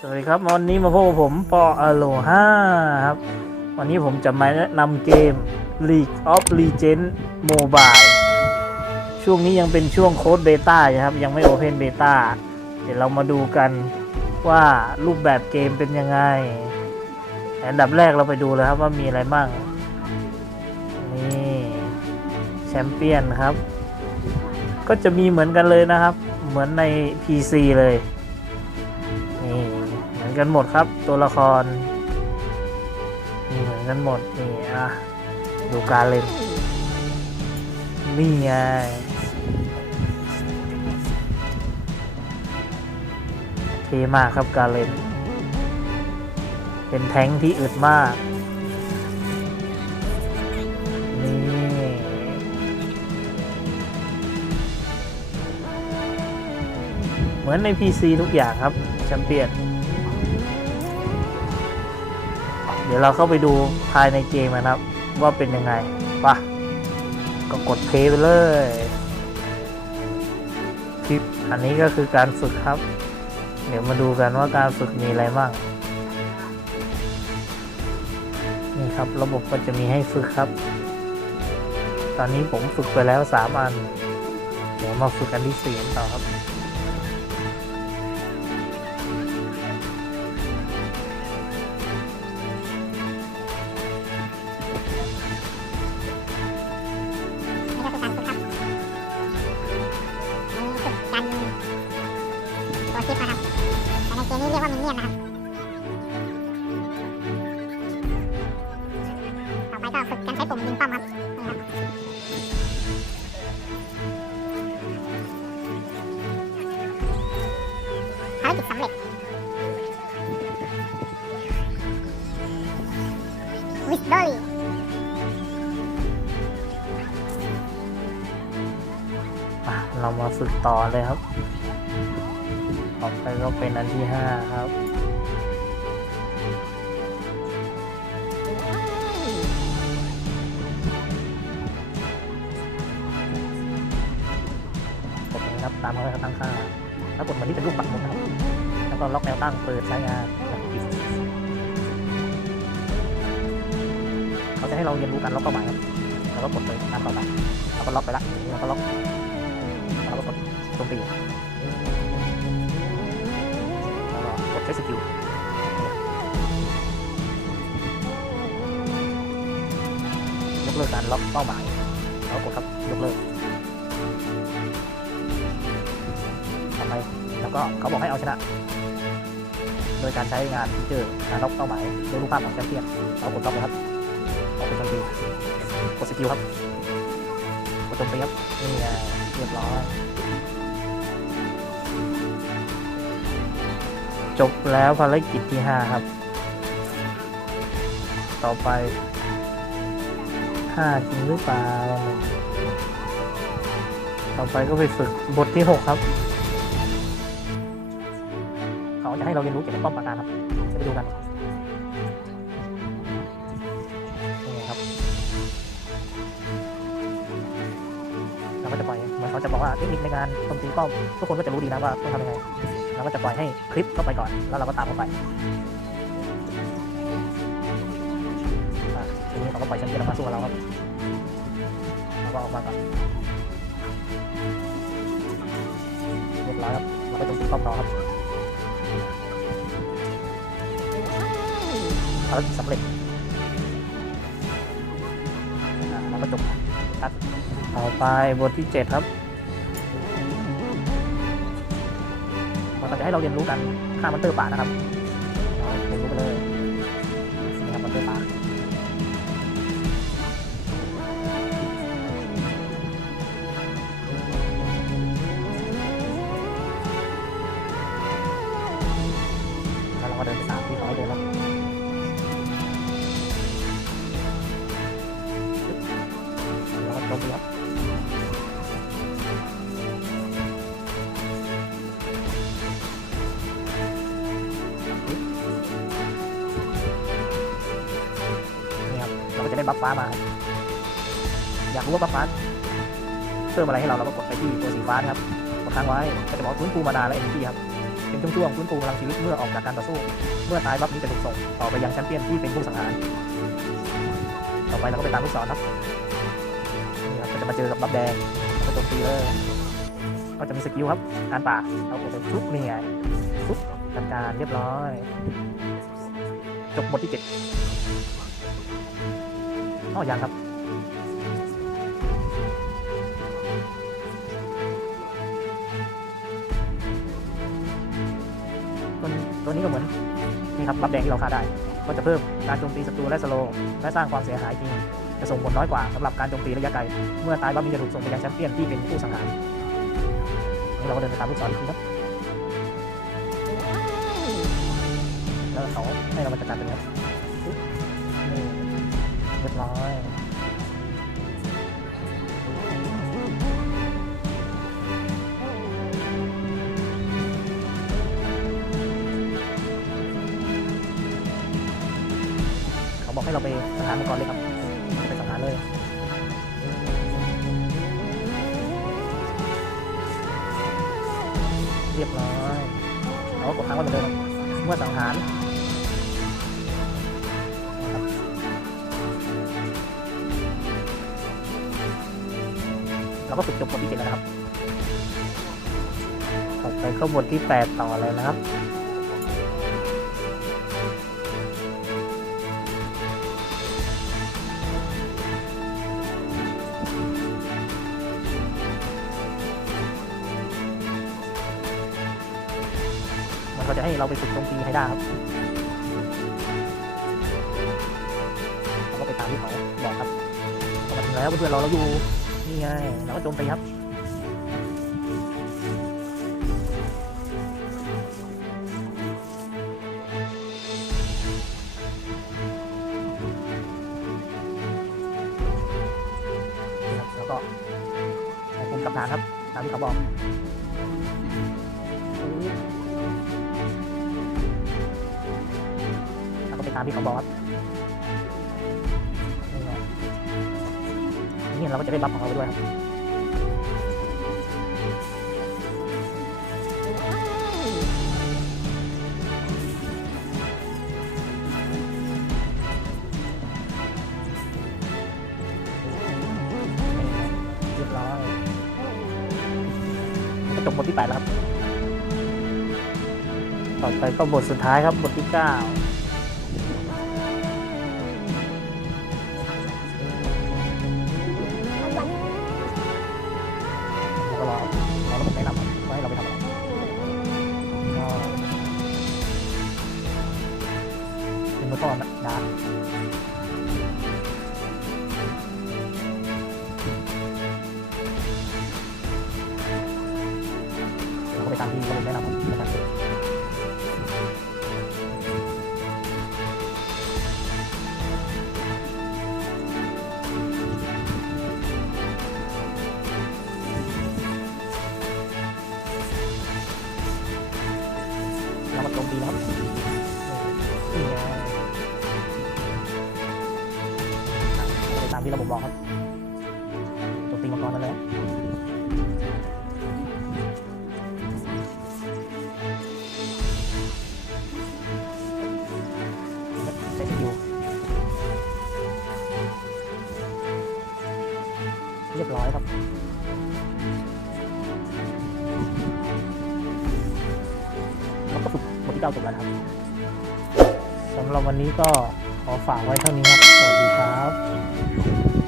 สวัสดีครับ วันนี้มาพบกับผมปออโลห้าครับ วันนี้ผมจะมาแนะนำเกม League of Legends Mobile ช่วงนี้ยังเป็นช่วงโค้ดเบต้าครับ ยังไม่โอเพนเบต้าเดี๋ยวเรามาดูกันว่ารูปแบบเกมเป็นยังไง อันดับแรกเราไปดูเลยครับว่ามีอะไรบ้าง นี่แชมเปี้ยนครับ ก็จะมีเหมือนกันเลยนะครับ เหมือนใน PC เลยนี่เหมือน กันหมดครับ ตัวละครนี่เหมือนกันหมดนี่อะดูการเล่นนี่ไงเทมากครับการเล่นเป็นแท้งที่อึดมาก นี่ เหมือนใน PC ทุกอย่างครับแชมเปี้ยน เดี๋ยวเราเข้าไปดูภายในเกมนะครับ ว่าเป็นยังไงปะก็กดเพลย์ไปเลยคลิปอันนี้ก็คือการฝึกครับ เดี๋ยวมาดูกันว่าการฝึกมีอะไรบ้างนี่ครับระบบก็จะมีให้ฝึกครับ ตอนนี้ผมฝึกไปแล้วสามอัน เดี๋ยวมาฝึกอันที่สี่ต่อครับ ตัวชิปนะครับแต่ในเกมนี้เรียกว่ามินเนี่ยนนะครับ ต่อไปก็ฝึกการใช้ปุ่มยิงป้อมครับนี่ครับภารกิจสำเร็จวิสเบอรี่เรามาฝึกต่อเลยครับ ต่อไปก็เป็นอันที่ห้าครับกดตรงนี้ครับตามเขาเลยครับตั้งค่าแล้วกดมือนที่เป็นรูปปักหมุดนะครับ แล้วก็ล็อกแนวตั้งเปิดใช้งานแล้วก็ปิดเขาจะให้เราเรียนรู้การล็อกเป้าหมายครับแล้วก็กดเลยตามต่อไปแล้วก็ล็อกไปละแล้วก็ล็อกแล้วก็กดโจมตี ช้สกิลยกเลิกการล็อกเป้าหมายแล้วกดครับยกเลิกทำไมแล้วก็เขาบอกให้เอาชนะ โดยการใช้งานฟีเจอร์การล็อกเป้าหมายด้วยรูปภาพของแชมเปี้ยนเรากดล็อกเลยครับเอากดโจมตีกดสกิลครับกดจมตีครับนี่ไงเรียบร้อย จบแล้วภารกิจที่ 5 ครับ ต่อไป 5 จริงหรือเปล่า ต่อไปก็ไปฝึกบทที่ 6 ครับ เขาจะให้เราเรียนรู้เกี่ยวกับป้อมปราการครับจะไปดูกันนี่ไงครับ เราก็จะปล่อยเหมือนเขาจะบอกว่าเทคนิคในการโจมตีป้อมทุกคนก็จะรู้ดีนะว่าต้องทำยังไง เราก็จะปล่อยให้คลิปเข้าไปก่อน แล้วเราก็ตามเข้าไปอะทีนี้เขาก็ปล่อยแชมเปี้ยนอมาสู้กับเราครับเราก็ออกมาก่อนเรียบร้อยครับเราก็จมตีป้อมต่อครับภารกิจสำเร็จอะแล้วก็จบครับต่อไปบทที่ 7 ครับ ให้เราเรียนรู้กันฆ่ามันเตอร์ป่านะครับเรียนรู้ไปเลย เราก็จะได้บัฟฟ้ามา อยากรู้ว่าบัฟฟ้าเพิ่มอะไรให้เราเราก็กดไปที่ตัวสีฟ้านะครับกดค้างไว้ก็จะบอกฟื้นฟูมานาและเอเนจีครับเป็นช่วงๆฟื้นฟูพลังชีวิตเมื่อออกจากการต่อสู้ เมื่อตายบัฟนี้จะถูกส่งต่อไปยังแชมเปี้ยนที่เป็นผู้สังหารต่อไปเราก็ไปตามลูกศรครับนี่ครับก็จะมาเจอกับบัฟแดงก็โจมตีเลยก็จะมีสกิลครับการป่าเอากดไปชุบนี่ไงชุบจัดการเรียบร้อย จบบทที่เจ็ด อ้อยังครับตัวนี้ตัวนี้ก็เหมือนนี่ครับบัฟแดงที่เราฆ่าได้ ก็จะเพิ่มการโจมตีศัตรูและสโลและสร้างความเสียหายจริงจะส่งผลน้อยกว่าสำหรับการโจมตีระยะไกล เมื่อตายบัฟนี้จะถูกส่งไปยังแชมเปี้ยนที่เป็นผู้สังหารนี่เราก็เดินไปตามลูกศรอีกทีครับแล้วเขาให้เรามาจัดการตรงนี้ครับปึ๊บนี่เร้อยเขาบอกให้เราไปสังหารมันก่อนเลยครับไปสังหารเลยเรียบร้อยเราก็กดค้างไว้เหมือนเดิมเมื่อสังหาร ก็ฝึกจบบทที่เจ็ดแล้วนะครับต่อไปเข้าบทที่แปดต่อเลยนะครับมันก็จะให้เราไปฝึกโจมตีให้ได้ครับเราก็ไปตามที่เขาบอกครับพอมาถึงแล้วเพื่อนๆเราเราอยู่ นี่ไงเราก็จมตีครับนี่ครับแล้วก็ผมกับฐานครับ ตามที่เขาบอกแล้วก็ไปตามที่เขาบอกครับ เี่เราก็จะได้รับของเราไปด้วยครับเรียบร้อยจบบทที่8แล้วครับ ต่อไปก็บทสุดท้ายครับบทที่ 9 เอรอระบบแนะนำว่าให้เราไปทำอะไรก็เป็นเมื่อก่อนนะามที่ระบบบอกครับโจมตีมังกรนั่นแหละใช้สกิลเรียบร้อยครับเราก็ฝึกบทที่เก้าจบแล้วครับสำหรับวันนี้ก็ขอฝากไว้เท่านี้ครับ สวัสดีครับ